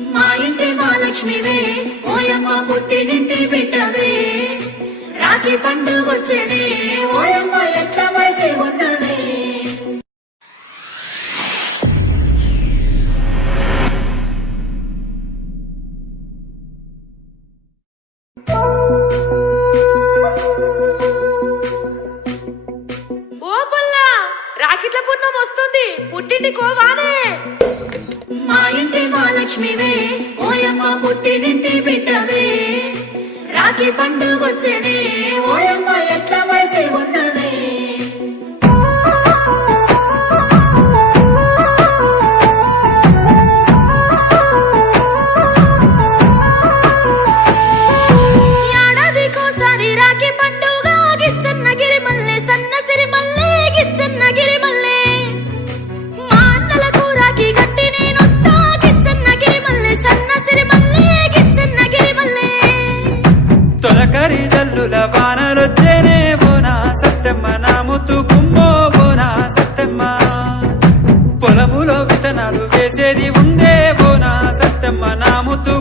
మా ఇంటి మహాలక్ష్మివే ఓయమ్మ పుట్టినింటి బిడ్డవే రాఖీ పండుగొచ్చేనే ఓయమ్మ ఎట్ల వయసే ఉండవే ఓ పుల్లా రాకిట్ల పున్నం వస్తుంది పుట్టింటి కోవానే మా ఇంటి మహాలక్ష్మివే ఓయమ్మ పుట్టినింటి బిడ్డవే రాఖీ పండుగొచ్చేనే ఓయమ్మ ఎట్ల వయసే ఉండవే ఏడాదికోసారి రాఖీ పండుగ గిచ్చన్నగిరి మల్లె సన్నసిరి మల్లె గిచ్చన్నగిరి మల్లె మా అన్నలకు రాఖీ కట్టి నేనొస్తా గిచ్చన్నగిరి మల్లె సన్నసిరి మల్లె గిచ్చన్నగిరి మల్లె తొలకరి జల్లుల వానలొచ్చేనే బోనా సత్తెమ్మ నా ముత్తు కుమ్మో బోనా సత్తెమ్మ పొలములో విత్తనాలు వేసేది ఉందే బోనా సత్తెమ్మ నా ముత్తు